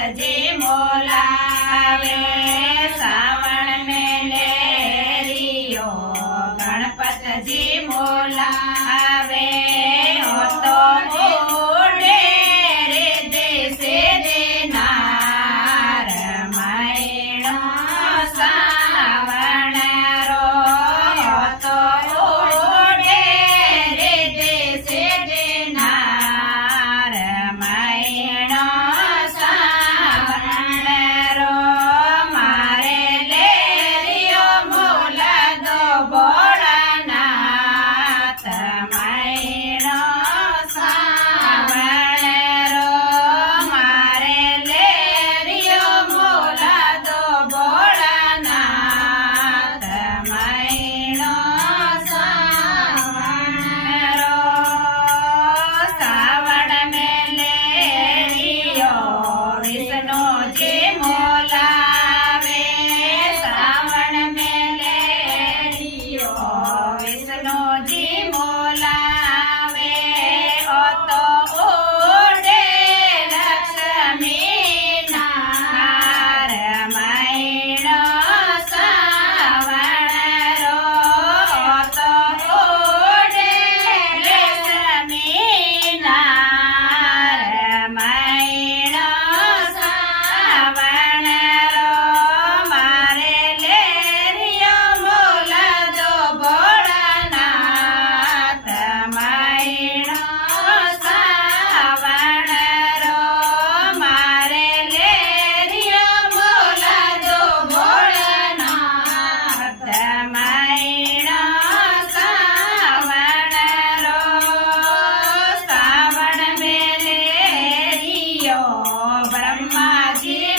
ગણપતજી મોલાવે શ્રાવણ મેલે રિયો ગણપતજી મોલાવે તો ઉડે રે દેશે દેનાર મહિનો શ્રાવણ રો તો ઉડે રે દેશે દેનાર મહિનો શ્રાવણ રો મારે લેરિયો મોલદો ભોળાનાથ મહિનો શ્રાવણ રો મારે લેરિયો મોલદો ભોળાનાથ મહિનો શ્રાવણ રો શ્રાવણ મેલે રિયો વિષ્ણુજી મોલાવે શ્રાવણ મેલે રિયો વિષ્ણુજી મોલાવે ઓ તો ઉડે લક્ષ્મી નાર મહિનો શ્રાવણ રો તો ઉડે લક્ષ્મી નાર મહિનો શ્રાવણ રો મારે લેરિયો મોલદો ભોળાનાથ મહિનો શ્રાવણ રો મારે લેરિયો મોલદો ભોળાનાથ મહિનો શ્રાવણ રો શ્રાવણ મેલે રિયો બ્રહ્માજી